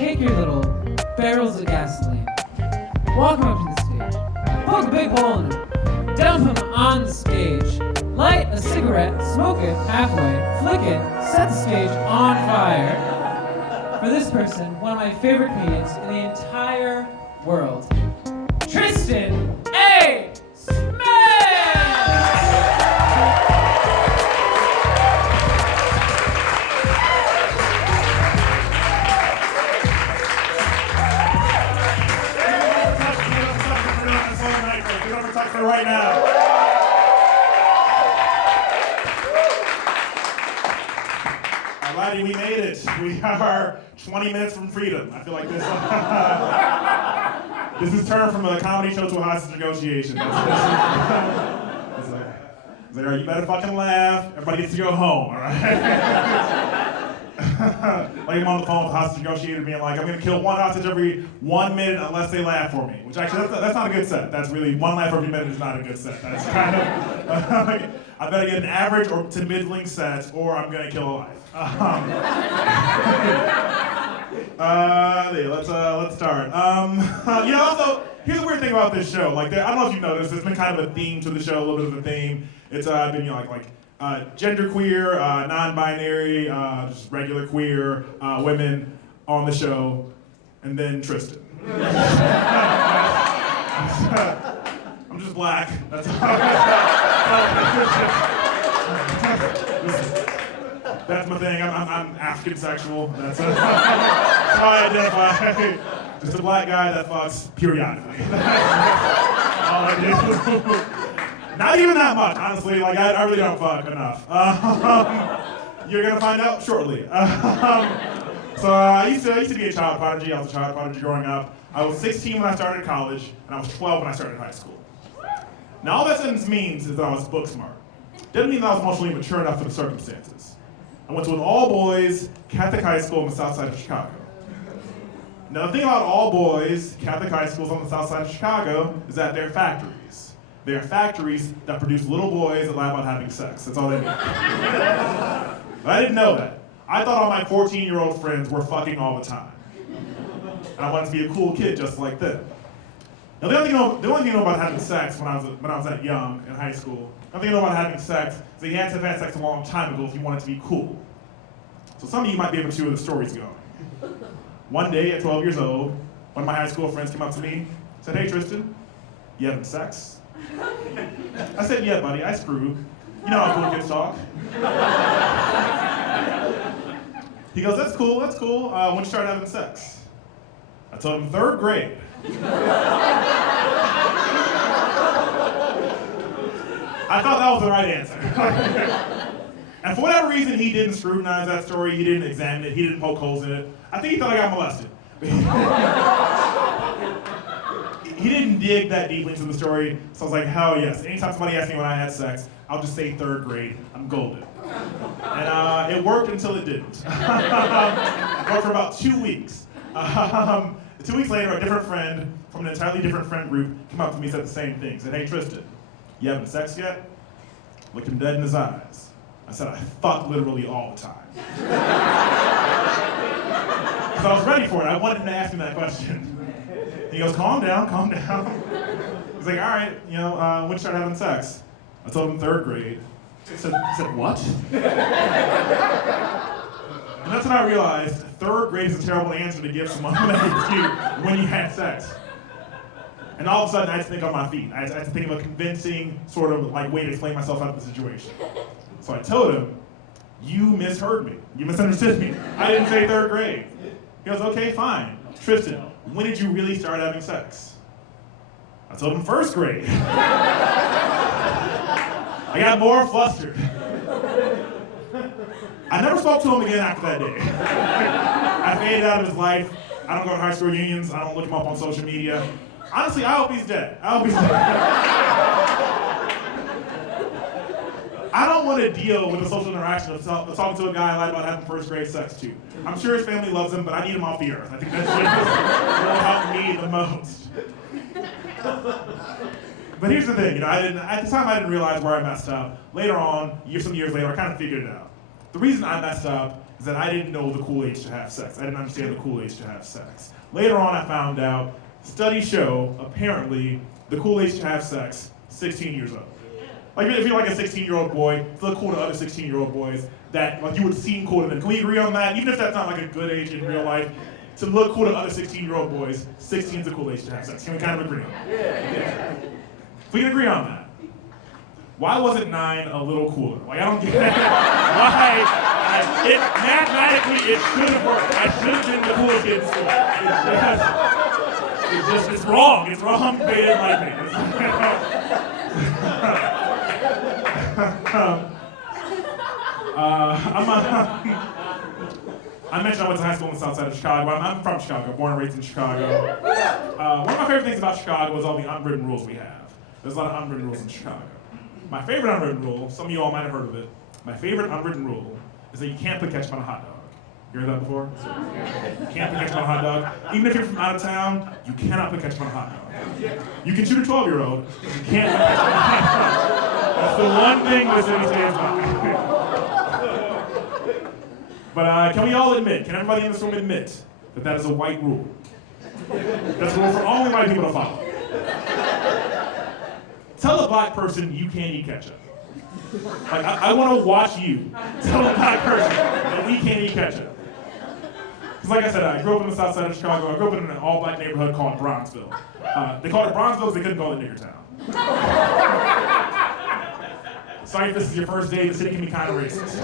take your little barrels of gasoline, walk them up to the stage, poke a big hole in them, dump them on the stage, light a cigarette, smoke it halfway, flick it, set the stage on fire. For this person, one of my favorite comedians in the entire world, Tristan A. Right now. Alrighty, we made it. We are 20 minutes from freedom. I feel like this. This is turned from a comedy show to a hostage negotiation. It's like, all right, you better fucking laugh. Everybody gets to go home, all right? Like I'm on the phone with the hostage negotiator being like, I'm gonna kill one hostage every 1 minute unless they laugh for me. Which actually, that's not a good set. That's really, one laugh every minute is not a good set. That's kind of, I better get an average or to middling set or I'm gonna kill a life. Let's start. Also, here's the weird thing about this show. Like, I don't know if you've noticed, there's been kind of a theme to the show, a little bit of a theme. It's been, genderqueer, non-binary, just regular queer women on the show, and then Tristan. I'm just black. That's all. That's my thing. I'm African sexual. That's how I identify. Just a black guy that fucks periodically. All I do. Not even that much, honestly. Like, I really don't fuck enough. You're gonna find out shortly. So I used to be a child prodigy. I was a child prodigy growing up. I was 16 when I started college, and I was 12 when I started high school. Now, all that sentence means is that I was book smart. Doesn't mean that I was emotionally mature enough for the circumstances. I went to an all-boys Catholic high school on the south side of Chicago. Now, the thing about all-boys Catholic high schools on the south side of Chicago is that they're factories. They are factories that produce little boys that lie about having sex. That's all they do. But I didn't know that. I thought all my 14-year-old friends were fucking all the time. And I wanted to be a cool kid just like them. Now, the only thing you know about having sex when I was that young in high school, the only thing you know about having sex is that you had to have had sex a long time ago if you wanted to be cool. So some of you might be able to see where the story's going. One day at 12 years old, one of my high school friends came up to me and said, "Hey, Tristan, you having sex?" I said, "Yeah, buddy, I screwed. You know how cool kids talk." He goes, "That's cool. When you start having sex?" I told him 3rd grade. I thought that was the right answer. And for whatever reason, he didn't scrutinize that story, he didn't examine it, he didn't poke holes in it. I think he thought I got molested. He didn't dig that deeply into the story, so I was like, hell yes. Anytime somebody asks me when I had sex, I'll just say 3rd grade. I'm golden. And it worked until it didn't. It worked for about 2 weeks. 2 weeks later, a different friend from an entirely different friend group came up to me and said the same thing. Said, "Hey, Tristan, you having sex yet?" Looked him dead in his eyes. I said, "I fuck literally all the time." Because I was ready for it. I wanted him to ask me that question. He goes, calm down. He's like, all right, when you start having sex? I told him 3rd grade. He said, what? And that's when I realized 3rd grade is a terrible answer to give someone when you had sex. And all of a sudden, I had to think on my feet. I had to think of a convincing sort of way to explain myself out of the situation. So I told him, you misheard me. You misunderstood me. I didn't say 3rd grade. He goes, okay, fine. Tristan, when did you really start having sex? I told him 1st grade. I got more flustered. I never spoke to him again after that day. I faded out of his life. I don't go to high school reunions. I don't look him up on social media. Honestly, I hope he's dead. I don't want to deal with the social interaction of talking to a guy I lied about having 1st grade sex to. I'm sure his family loves him, but I need him off the earth. I think that's what will help me the most. But here's the thing, at the time I didn't realize where I messed up. Later on, some years later, I kind of figured it out. The reason I messed up is that I didn't know the cool age to have sex. I didn't understand the cool age to have sex. Later on, I found out, studies show, apparently, the cool age to have sex, 16 years old. Like, if you're like a 16-year-old boy, it's look cool to other 16-year-old boys that like you would seem cool to them. Can we agree on that? Even if that's not like a good age in real life, to look cool to other 16-year-old boys, 16 is a cool age to have sex. Can we kind of agree on that? Yeah. We can agree on that. Why wasn't 9 a little cooler? Like, I don't get it. Mathematically, it should have worked. I should have been the coolest kid in school. It's wrong. It's wrong. They didn't like me. I mentioned I went to high school on the south side of Chicago. I'm from Chicago, born and raised in Chicago. One of my favorite things about Chicago is all the unwritten rules we have. There's a lot of unwritten rules in Chicago. My favorite unwritten rule, some of you all might have heard of it, my favorite unwritten rule is that you can't put ketchup on a hot dog. You heard that before? You can't put ketchup on a hot dog. Even if you're from out of town, you cannot put ketchup on a hot dog. You can shoot a 12-year-old, but you can't put ketchup on a hot dog. That's the one thing this city stands by. But can we all admit, can everybody in this room admit that that is a white rule? That's a rule for only white people to follow. Tell a black person you can't eat ketchup. Like, I want to watch you tell a black person that we can't eat ketchup. Because like I said, I grew up in the south side of Chicago. I grew up in an all-black neighborhood called Bronzeville. They called it Bronzeville because they couldn't call it Niggertown. Sorry if this is your first day, the city can be kind of racist.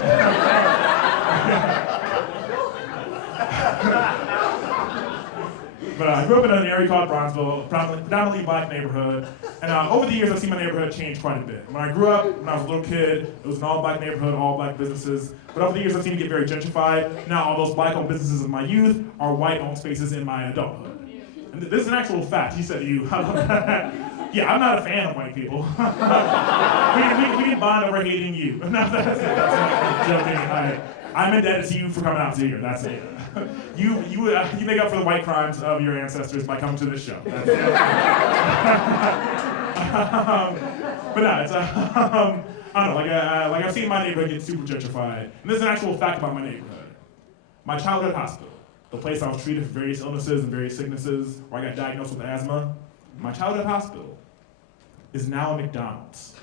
But I grew up in an area called Bronzeville, predominantly black neighborhood. And over the years, I've seen my neighborhood change quite a bit. When I grew up, when I was a little kid, it was an all-black neighborhood, all black businesses. But over the years, I've seen it get very gentrified. Now, all those black-owned businesses in my youth are white-owned spaces in my adulthood. And this is an actual fact. He said to you, yeah, I'm not a fan of white people. we can bond over hating you. That's joking. I'm indebted to you for coming out to here. That's it. You make up for the white crimes of your ancestors by coming to this show. That's it. But no, it's I don't know. Like I've seen my neighborhood get super gentrified, and this is an actual fact about my neighborhood. My childhood hospital, the place I was treated for various illnesses and various sicknesses, where I got diagnosed with asthma. My childhood hospital is now a McDonald's.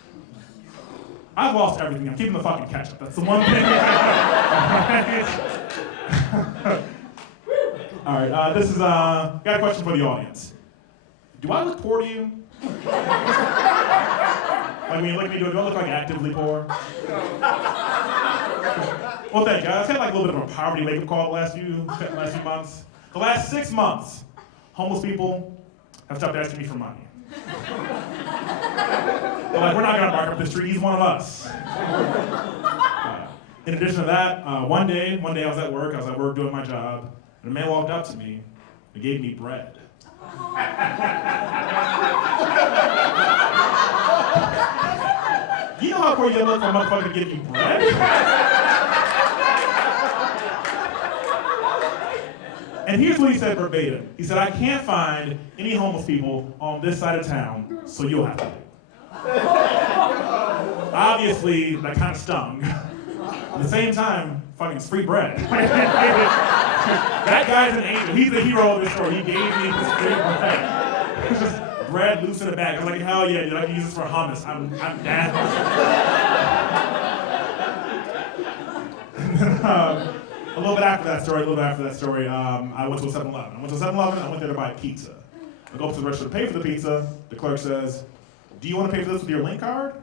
I've lost everything. I'm keeping the fucking ketchup. That's the one thing. All right, this is, got a question for the audience. Do I look poor to you? Like when you look at me, do I look like actively poor? Well, thank you. I've had like a little bit of a poverty wake-up call the last few months. The last 6 months, homeless people have stopped asking me for money. They're like, we're not gonna mark up the street, he's one of us. In addition to that, one day I was at work doing my job, and a man walked up to me and gave me bread. You know how poor you look for a motherfucker to give you bread? And here's what he said verbatim. He said, I can't find any homeless people on this side of town, so you'll have to do. Obviously, that kind of stung. At the same time, fucking it's free bread. That guy's an angel. He's the hero of this story. He gave me this free bread. It's just bread loose in the bag. I was like, hell yeah, dude, I can use this for hummus. I'm down. A little bit after that story, I went to a 7-Eleven. I went there to buy a pizza. I go up to the register to pay for the pizza. The clerk says, do you want to pay for this with your link card?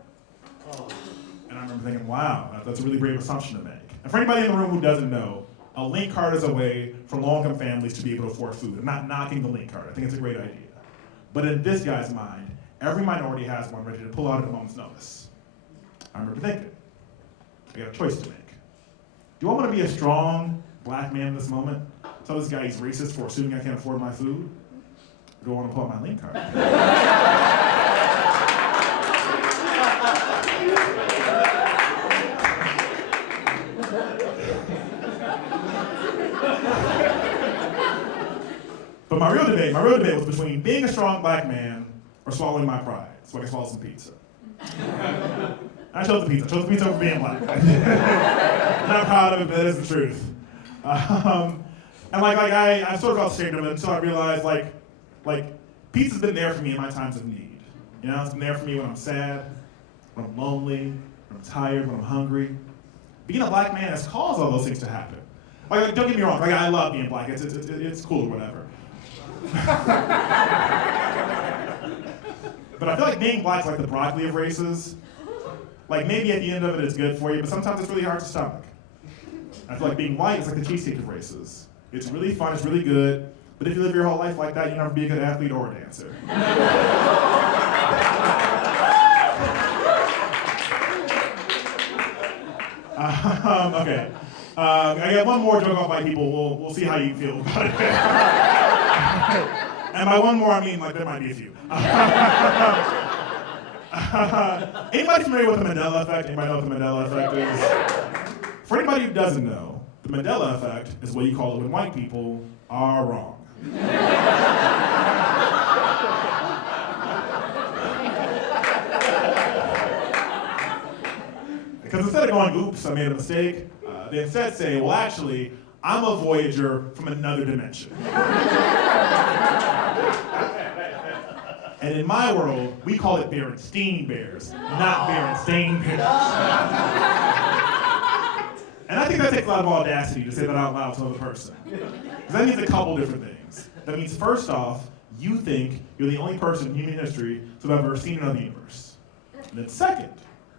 And I remember thinking, wow, that's a really brave assumption to make. And for anybody in the room who doesn't know, a link card is a way for low-income families to be able to afford food. I'm not knocking the link card. I think it's a great idea. But in this guy's mind, every minority has one ready to pull out at a moment's notice. I remember thinking, I got a choice to make. Do I want to be a strong black man in this moment? Tell this guy he's racist for assuming I can't afford my food? Or do I want to pull out my link card? But my real debate was between being a strong black man or swallowing my pride, so I could swallow some pizza. I chose the pizza. I chose the pizza over being black. I'm not proud of it, but that is the truth. And I sort of felt ashamed of it until I realized like pizza's been there for me in my times of need. You know, it's been there for me when I'm sad, when I'm lonely, when I'm tired, when I'm hungry. Being a black man has caused all those things to happen. Like don't get me wrong, like I love being black. It's cool or whatever. But I feel like being black's like the broccoli of races. Like maybe at the end of it it's good for you, but sometimes it's really hard to stomach. I feel like being white is like the cheesecake of races. It's really fun, it's really good, but if you live your whole life like that, you'll never be a good athlete or a dancer. Okay. I got one more joke about white people. We'll see how you feel about it. And by one more, I mean like there might be a few. Anybody familiar with the Mandela effect? Anybody know what the Mandela effect is? For anybody who doesn't know, the Mandela effect is what you call it when white people are wrong. Because instead of going, oops, I made a mistake, they instead say, well, actually, I'm a voyager from another dimension. And in my world, we call it Berenstein Bears, not Berenstain Bears. And I think that takes a lot of audacity to say that out loud to another person. Because that means a couple different things. That means, first off, you think you're the only person in human history to have ever seen another universe. And then second,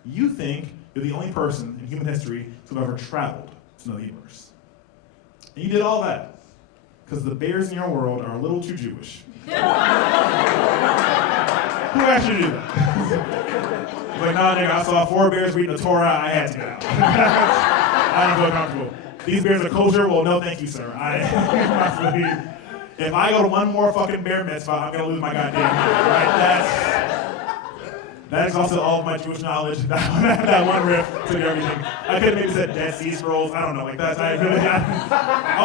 you think you're the only person in human history to have ever traveled to another universe. And you did all that because the bears in your world are a little too Jewish. Who asked you to do that? Like, nah, nigga, I saw 4 bears reading the Torah, I had to get out. I don't feel comfortable. These bears are kosher? Well, no, thank you, sir. If I go to one more fucking bear mitzvah, I'm gonna lose my goddamn mind, right? That exhausted all of my Jewish knowledge. That one riff took everything. I could have maybe said Dead Sea Scrolls. I don't know. Like that's I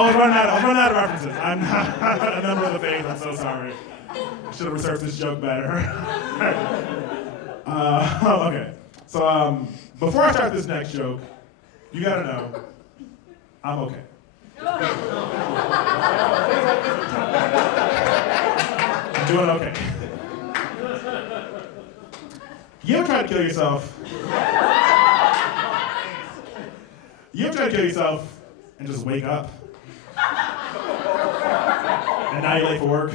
was running out of references. I'm not a member of the faith. I'm so sorry. I should have researched this joke better. Okay. So before I start this next joke, you gotta know I'm okay. I'm doing okay. You ever tried to kill yourself? You ever tried to kill yourself and just wake up? And now you're late for work?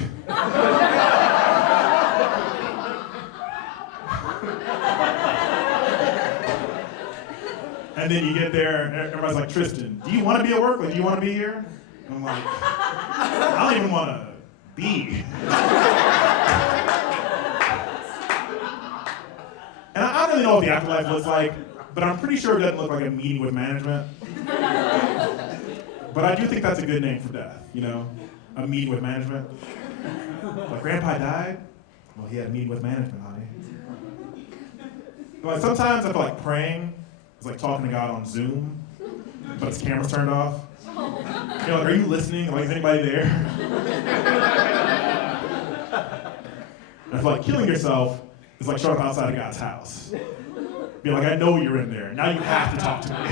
And then you get there and everybody's like, Tristan, do you want to be at work? Like, do you want to be here? And I'm like, I don't even want to be. And I don't really know what the afterlife looks like, but I'm pretty sure it doesn't look like a meeting with management. But I do think that's a good name for death, you know? A meeting with management. Like, Grandpa died? Well, he had a meeting with management, honey. Like, sometimes I feel like praying is like talking to God on Zoom, but his camera's turned off. You know, like, are you listening? Like, is anybody there? And I feel like killing yourself is like showing up outside of God's house. Be like, I know you're in there. Now you have to talk to me.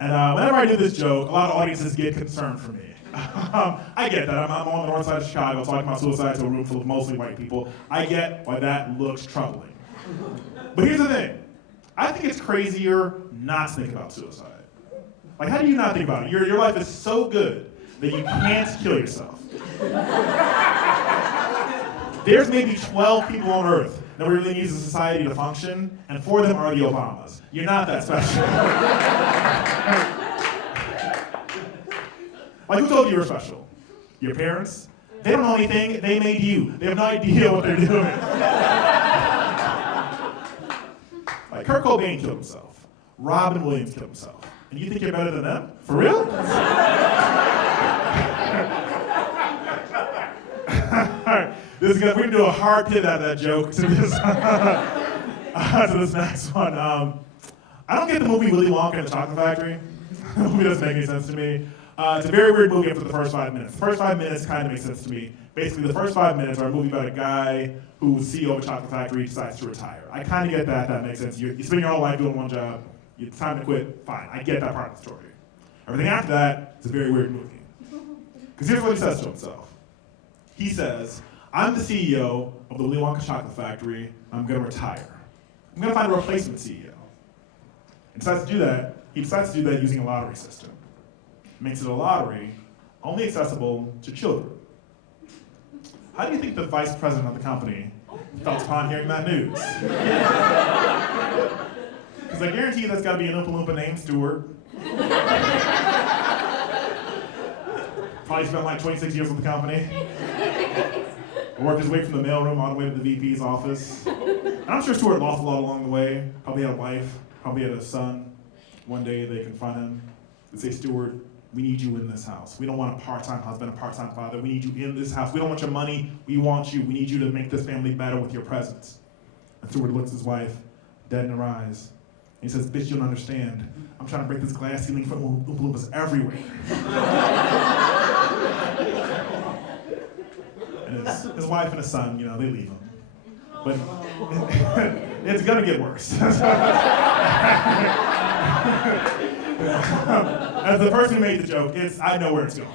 And whenever I do this joke, a lot of audiences get concerned for me. I get that. I'm on the north side of Chicago talking about suicide to a room full of mostly white people. I get why that looks troubling. But here's the thing. I think it's crazier not to think about suicide. Like, how do you not think about it? Your life is so good that you can't kill yourself. There's maybe 12 people on Earth that really needs a society to function, and 4 of them are the Obamas. You're not that special. Like, who told you were special? Your parents? They don't know anything. They made you. They have no idea what they're doing. Like, Kurt Cobain killed himself. Robin Williams killed himself. And you think you're better than them? For real? Alright, we're gonna do a hard pivot out of that joke to this, to this next one. I don't get the movie Willy Wonka and the Chocolate Factory. The movie doesn't make any sense to me. It's a very weird movie after the first 5 minutes. The first 5 minutes kind of makes sense to me. Basically, the first 5 minutes are a movie about a guy who was CEO of a chocolate factory, decides to retire. I kind of get that. That makes sense. You spend your whole life doing one job. It's time to quit. Fine. I get that part of the story. Everything after that is a very weird movie. Because here's what he says to himself. He says, I'm the CEO of the Willy Wonka chocolate factory. I'm going to retire. I'm going to find a replacement CEO. He decides to do that. He decides to do that using a lottery system. Makes it a lottery only accessible to children. How do you think the vice president of the company felt upon hearing that news? Because I guarantee you that's got to be an Oompa Loompa named Stuart. Probably spent like 26 years with the company. Worked his way from the mailroom all the way to the VP's office. And I'm sure Stuart lost a lot along the way. Probably had a wife, probably had a son. One day they confront him and say, Stuart, we need you in this house. We don't want a part-time husband, a part-time father. We need you in this house. We don't want your money. We want you. We need you to make this family better with your presence. And Stuart looks at his wife, dead in her eyes. And he says, bitch, you don't understand. I'm trying to break this glass ceiling for Oompa Loompas everywhere. And his wife and his son, they leave him. But it's gonna get worse. As the person who made the joke, I know where it's going.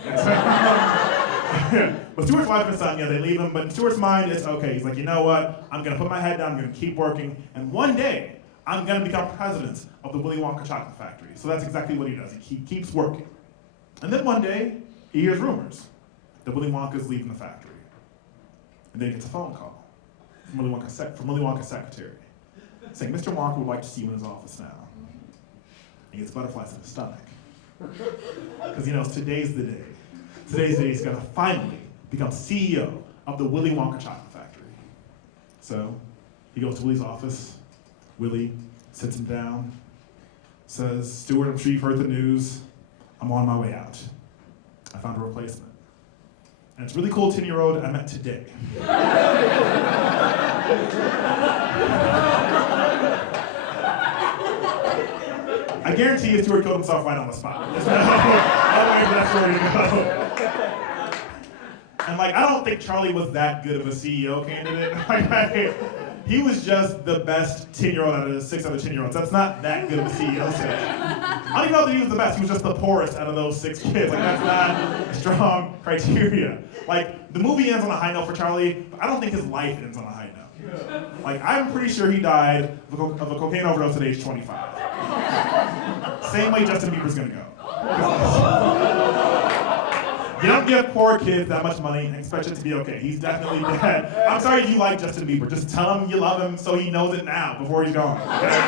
But Stuart's wife and son, they leave him, but in Stuart's mind, it's okay. He's like, you know what? I'm gonna put my head down, I'm gonna keep working, and one day, I'm gonna become president of the Willy Wonka chocolate factory. So that's exactly what he does. He keeps working. And then one day, he hears rumors that Willy Wonka's leaving the factory. And then he gets a phone call from Willy Wonka's secretary, saying, Mr. Wonka would like to see you in his office now. He gets butterflies in his stomach. Because he knows today's the day. Today's the day he's gonna finally become CEO of the Willy Wonka chocolate factory. So he goes to Willy's office. Willy sits him down, says, Stuart, I'm sure you've heard the news. I'm on my way out. I found a replacement. And it's really cool 10-year-old I met today. I guarantee you Stuart killed himself right on the spot. There's no way for that story to go. And I don't think Charlie was that good of a CEO candidate. He was just the best 10-year-old out of the 6 other 10-year-olds. That's not that good of a CEO stage. I don't even know that he was the best. He was just the poorest out of those 6 kids. That's not a strong criteria. The movie ends on a high note for Charlie, but I don't think his life ends on a high note. I'm pretty sure he died of a cocaine overdose at age 25. Same way Justin Bieber's gonna go. You don't give poor kids that much money and expect it to be okay. He's definitely dead. I'm sorry you like Justin Bieber. Just tell him you love him so he knows it now before he's gone. Okay?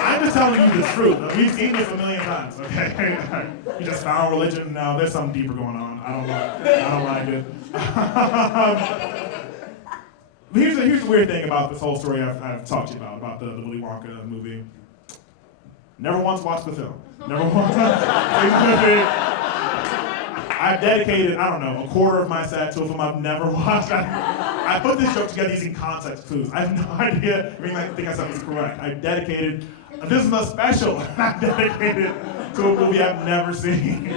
I'm just telling you the truth. We've seen this a million times. Okay? You just found religion. No, there's something deeper going on. I don't like it. But here's the weird thing about this whole story I've talked to you about the Willy Wonka movie. Never once watched the film. Never once. I've dedicated, a quarter of my set to a film I've never watched. I put this joke together using context clues. I have no idea. I think I said this correct. I've dedicated, this is a special. I've dedicated to a movie I've never seen.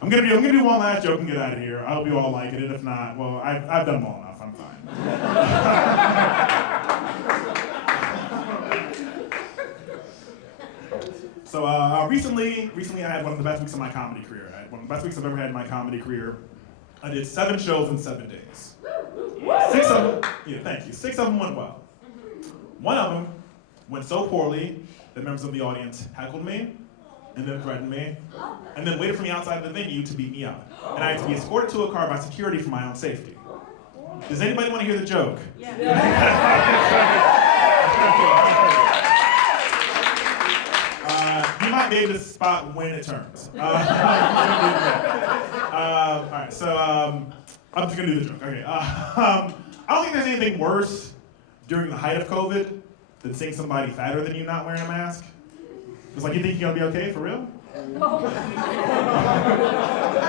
I'm gonna do one last joke and get out of here. I hope you all like it. And if not, well, I've done them all enough. I'm fine. So recently I had one of the best weeks of my comedy career. I had one of the best weeks I've ever had in my comedy career. I did 7 shows in 7 days. 6 of them, thank you. 6 of them went well. One of them went so poorly that members of the audience heckled me, and then threatened me, and then waited for me outside the venue to beat me up. And I had to be escorted to a car by security for my own safety. Does anybody want to hear the joke? You might be able to spot when it turns. All right, so I'm just gonna do the joke. Okay. I don't think there's anything worse during the height of COVID than seeing somebody fatter than you not wearing a mask. It's you think you're gonna be okay for real?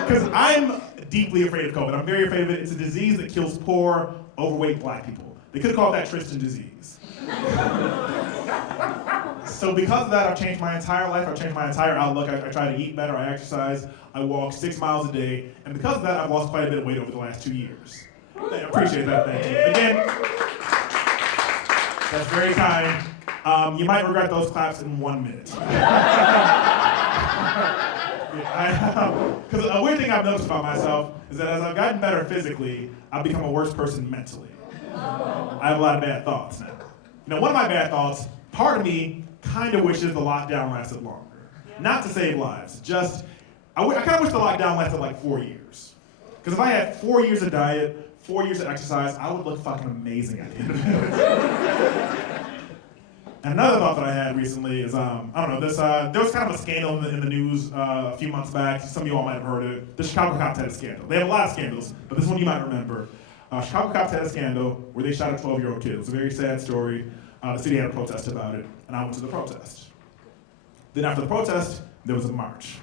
Because I'm deeply afraid of COVID. I'm very afraid of it. It's a disease that kills poor, overweight black people. They could have called that Tristan disease. So because of that, I've changed my entire life. I've changed my entire outlook. I try to eat better. I exercise. I walk 6 miles a day. And because of that, I've lost quite a bit of weight over the last 2 years. I appreciate that. Thank you. Again, that's very kind. You might regret those claps in 1 minute. Because a weird thing I've noticed about myself is that as I've gotten better physically, I've become a worse person mentally. I have a lot of bad thoughts now. You know, one of my bad thoughts, part of me kind of wishes the lockdown lasted longer. Not to save lives, just, I kind of wish the lockdown lasted like 4 years. Because if I had 4 years of diet, 4 years of exercise, I would look fucking amazing at the end of it. And another thought that I had recently is, I don't know, there was kind of a scandal in the news a few months back. Some of you all might have heard it. The Chicago cops had a scandal. They have a lot of scandals, but this one you might remember. Chicago cops had a scandal where they shot a 12-year-old kid. It was a very sad story. The city had a protest about it, and I went to the protest. Then after the protest, there was a march.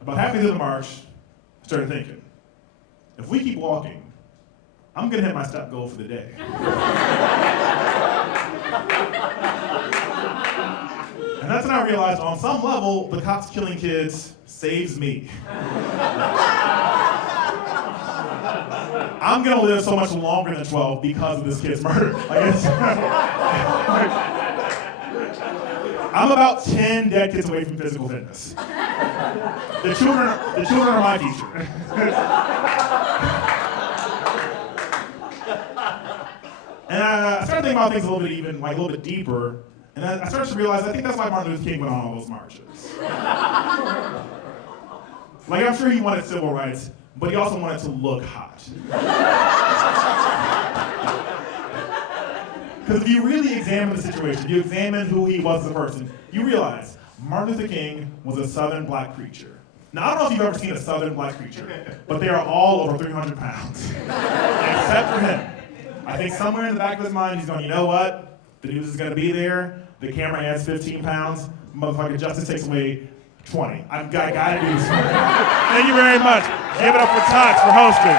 About halfway through the march, I started thinking, if we keep walking, I'm gonna hit my step goal for the day. And that's when I realized on some level, the cops killing kids saves me. I'm gonna live so much longer than 12 because of this kid's murder. I'm about 10 dead kids away from physical fitness. The children are my future. And I started thinking about things a little bit deeper, and I started to realize I think that's why Martin Luther King went on all those marches. Like, I'm sure he wanted civil rights, but he also wanted to look hot. Because if you really examine the situation, you examine who he was as a person, you realize Martin Luther King was a Southern black preacher. Now, I don't know if you've ever seen a Southern black preacher, but they are all over 300 pounds, except for him. I think somewhere in the back of his mind, he's going, you know what? The news is going to be there. The camera adds 15 pounds. Motherfucking justice takes away 20. I got to do this. Thank you very much. Give it up for Tots for hosting.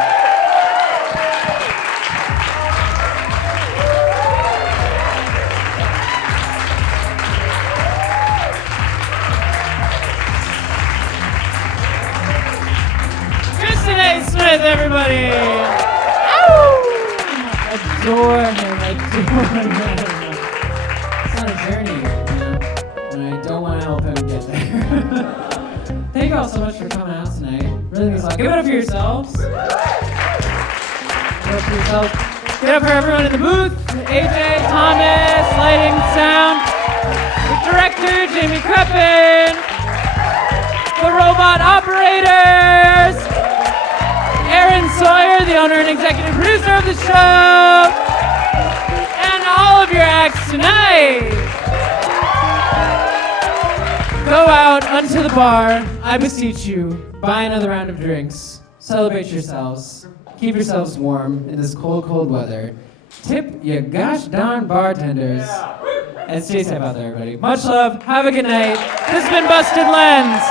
Tristan A. Smith, everybody! Adore him. It's not a journey, and I don't want to help him get there. Thank you all so much for coming out tonight. Really means a lot. Give it up for yourselves. Give it up for yourselves. Give it up for everyone in the booth. AJ, Thomas, lighting, sound. The director, Jamie Creppin. The robot operators. Aaron Sawyer, the owner and executive producer of the show. And all of your acts tonight. Go out onto the bar, I beseech you, buy another round of drinks, celebrate yourselves, keep yourselves warm in this cold, cold weather. Tip your gosh darn bartenders. And stay safe out there, everybody. Much love, have a good night. This has been Busted Lens.